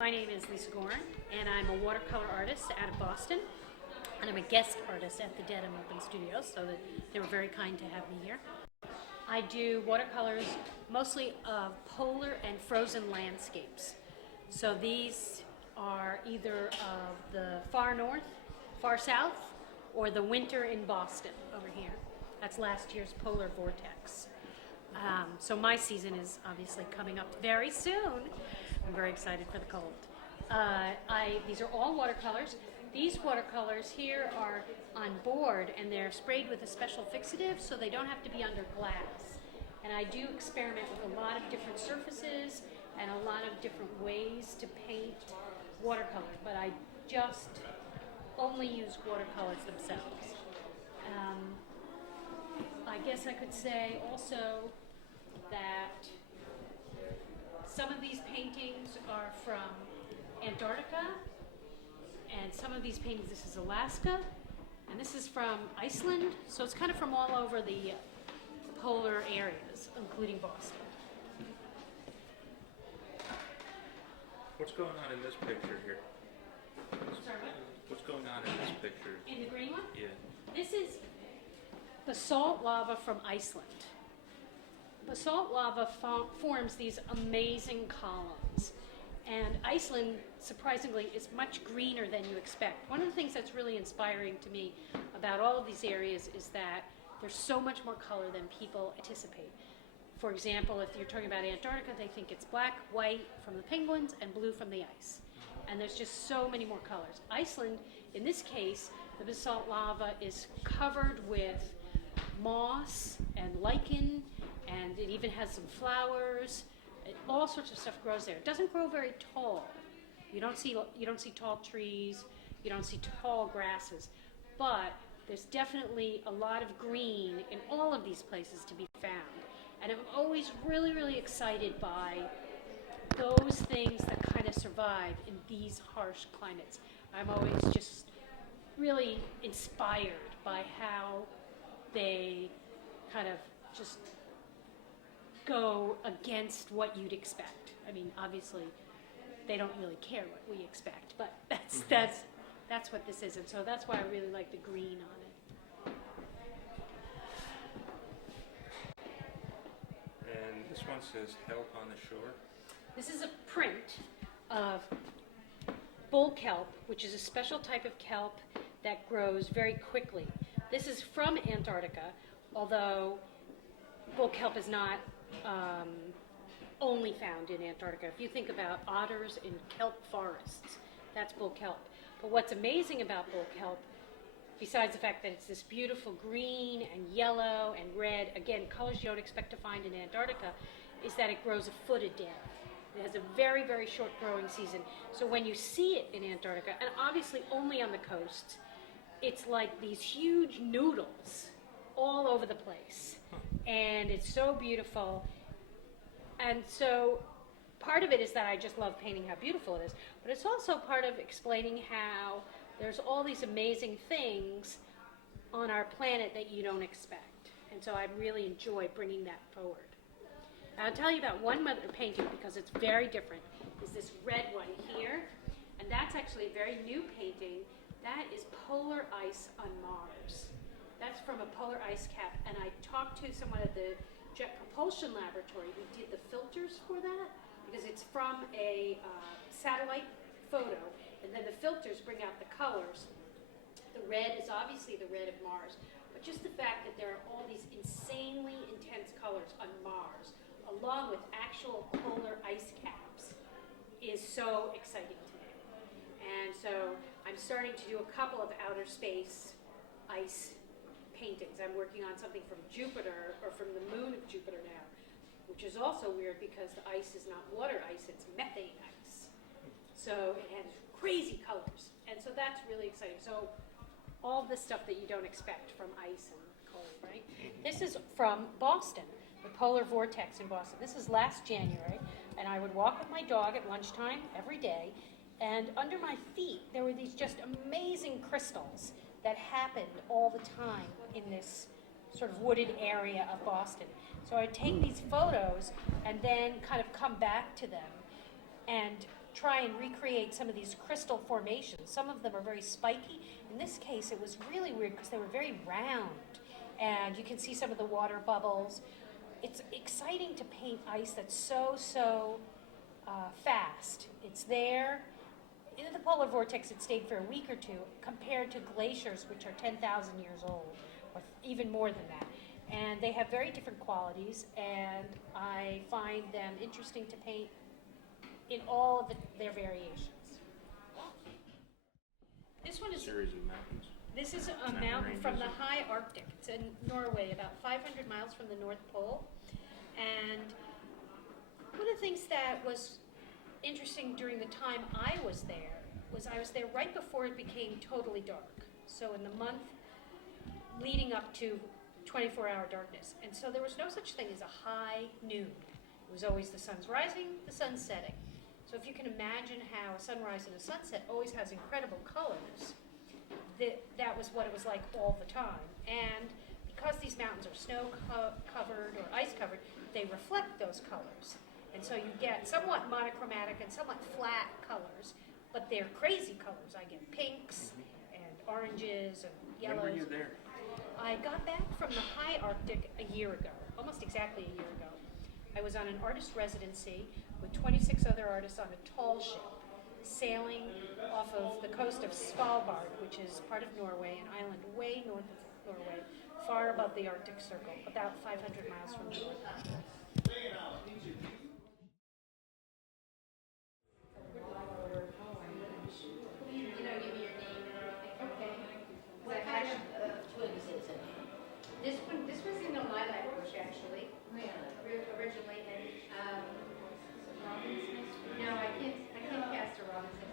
My name is Lisa Gorin, and I'm a watercolor artist out of Boston, and I'm a guest artist at the Dedham Open Studios, so that they were very kind to have me here. I do watercolors mostly of polar and frozen landscapes. So these are either of the far north, far south, or the winter in Boston over here. That's last year's polar vortex. So my season is obviously coming up very soon. I'm very excited for the cold. These are all watercolors. These watercolors here are on board, and they're sprayed with a special fixative so they don't have to be under glass. And I do experiment with a lot of different surfaces and a lot of different ways to paint watercolors, but I just only use watercolors themselves. I guess I could say also that some of these paintings are from Antarctica, and some of these paintings, this is Alaska, and this is from Iceland, so it's kind of from all over the polar areas, including Boston. What's going on in this picture here? Sorry, what? What's going on in this picture? In the green one? Yeah. This is basalt lava from Iceland. Basalt lava forms these amazing columns. And Iceland, surprisingly, is much greener than you expect. One of the things that's really inspiring to me about all of these areas is that there's so much more color than people anticipate. For example, if you're talking about Antarctica, they think it's black, white from the penguins, and blue from the ice. And there's just so many more colors. Iceland, in this case, the basalt lava is covered with moss and lichen, and it even has some flowers. All sorts of stuff grows there. It doesn't grow very tall. You don't see tall trees. You don't see tall grasses. But there's definitely a lot of green in all of these places to be found. And I'm always really, really excited by those things that kind of survive in these harsh climates. I'm always just really inspired by how they kind of just go against what you'd expect. I mean, obviously, they don't really care what we expect, but that's what this is, and so that's why I really like the green on it. And this one says "Help on the Shore." This is a print of bull kelp, which is a special type of kelp that grows very quickly. This is from Antarctica, although bull kelp is not only found in Antarctica. If you think about otters in kelp forests, that's bull kelp. But what's amazing about bull kelp, besides the fact that it's this beautiful green and yellow and red, again, colors you don't expect to find in Antarctica, is that it grows a foot a day. It has a very, very short growing season. So when you see it in Antarctica, and obviously only on the coasts, it's like these huge noodles all over the place. And it's so beautiful. And so part of it is that I just love painting how beautiful it is, but it's also part of explaining how there's all these amazing things on our planet that you don't expect. And so I really enjoy bringing that forward. I'll tell you about one mother painting because it's very different. Is this red one here, and that's actually a very new painting. That is polar ice on Mars. That's from a polar ice cap, and I talked to someone at the Jet Propulsion Laboratory who did the filters for that, because it's from a satellite photo, and then the filters bring out the colors. The red is obviously the red of Mars, but just the fact that there are all these insanely intense colors on Mars, along with actual polar ice caps, is so exciting to me. And so I'm starting to do a couple of outer space ice paintings. I'm working on something from Jupiter, or from the moon of Jupiter now, which is also weird because the ice is not water ice, it's methane ice. So it has crazy colors. And so that's really exciting. So all this stuff that you don't expect from ice and cold, right? This is from Boston, the polar vortex in Boston. This is last January, and I would walk with my dog at lunchtime every day, and under my feet there were these just amazing crystals that happened all the time in this sort of wooded area of Boston. So I'd take these photos and then kind of come back to them and try and recreate some of these crystal formations. Some of them are very spiky. In this case, it was really weird because they were very round, and you can see some of the water bubbles. It's exciting to paint ice that's so fast. It's there. In the polar vortex, it stayed for a week or two, compared to glaciers, which are 10,000 years old, or even more than that. And they have very different qualities, and I find them interesting to paint in all of their variations. This one is Series of mountains. this is a Mountain mountain from the ranges. high Arctic. It's in Norway, about 500 miles from the North Pole. And one of the things that was interesting during the time I was there was I was there right before it became totally dark. So in the month leading up to 24-hour darkness. And so there was no such thing as a high noon. It was always the sun's rising, the sun's setting. So if you can imagine how a sunrise and a sunset always has incredible colors, that was what it was like all the time. And because these mountains are snow covered or ice covered, they reflect those colors. And so you get somewhat monochromatic and somewhat flat colors, but they're crazy colors. I get pinks and oranges and yellows. When were you there? I got back from the high Arctic a year ago, almost exactly a year ago. I was on an artist residency with 26 other artists on a tall ship, sailing off of the coast of Svalbard, which is part of Norway, an island way north of Norway, far above the Arctic Circle, about 500 miles from the North Pole. This was in a lilac bush, actually, originally, and no, I can't cast a robin's nest.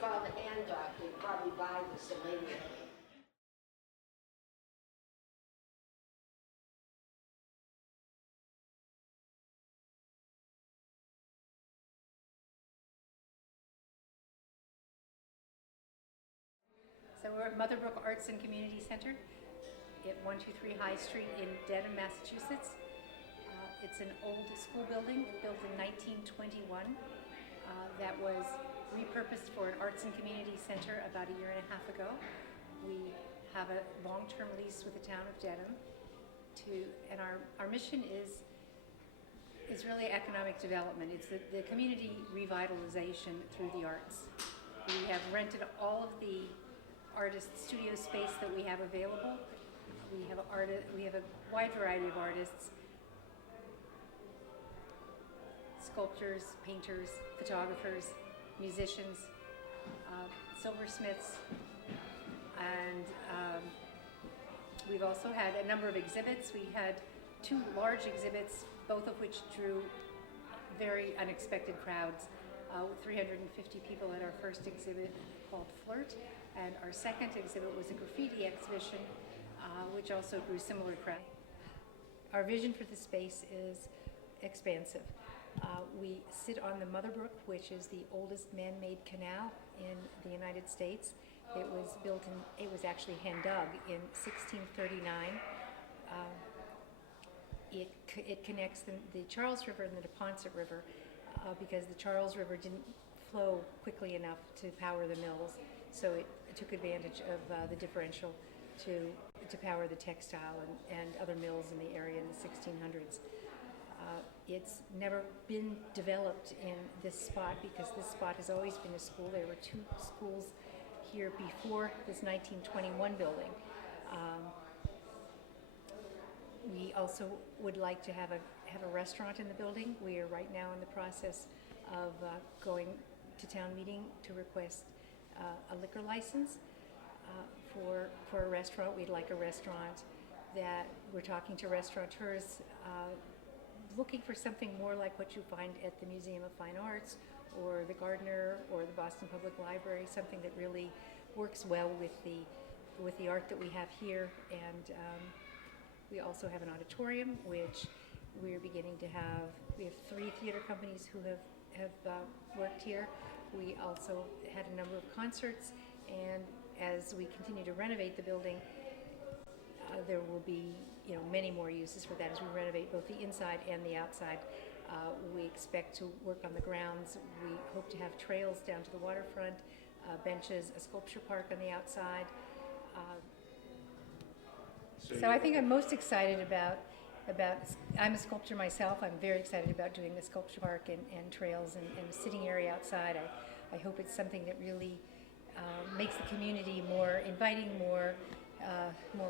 Call the hand doctor, you'd probably buy the selenium. So we're at Motherbrook Arts and Community Center at 123 High Street in Dedham, Massachusetts. It's an old school building built in 1921 that was repurposed for an arts and community center about a year and a half ago. We have a long-term lease with the town of Dedham and our mission is really economic development. It's the community revitalization through the arts. We have rented all of the artist studio space that we have available. We have a wide variety of artists, sculptors, painters, photographers, musicians, silversmiths, and we've also had a number of exhibits. We had 2 large exhibits, both of which drew very unexpected crowds. 350 people at our first exhibit called Flirt, and our second exhibit was a graffiti exhibition, which also drew similar crowds. Our vision for the space is expansive. We sit on the Motherbrook, which is the oldest man-made canal in the United States. It was actually hand dug in 1639. It connects the Charles River and the Neponset River because the Charles River didn't flow quickly enough to power the mills, so it took advantage of the differential to power the textile and other mills in the area in the 1600s. It's never been developed in this spot because this spot has always been a school. There were 2 schools here before this 1921 building. We also would like to have a restaurant in the building. We are right now in the process of going to town meeting to request a liquor license for a restaurant. We'd like a restaurant that we're talking to restaurateurs looking for something more like what you find at the Museum of Fine Arts or the Gardner or the Boston Public Library, something that really works well with the art that we have here. And we also have an auditorium, which we're beginning to have. We have 3 theater companies who have worked here. We also had a number of concerts, and as we continue to renovate the building, there will be many more uses for that as we renovate both the inside and the outside. We expect to work on the grounds. We hope to have trails down to the waterfront, benches, a sculpture park on the outside. So I think I'm most excited about, I'm a sculptor myself. I'm very excited about doing the sculpture park and trails and a sitting area outside. I hope it's something that really makes the community more inviting, more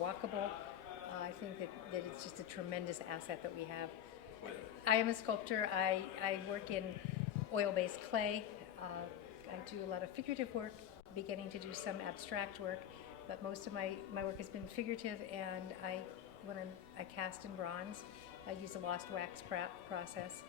walkable. I think that it's just a tremendous asset that we have. I am a sculptor. I work in oil-based clay. I do a lot of figurative work, beginning to do some abstract work, but most of my work has been figurative, and when I cast in bronze, I use a lost wax process.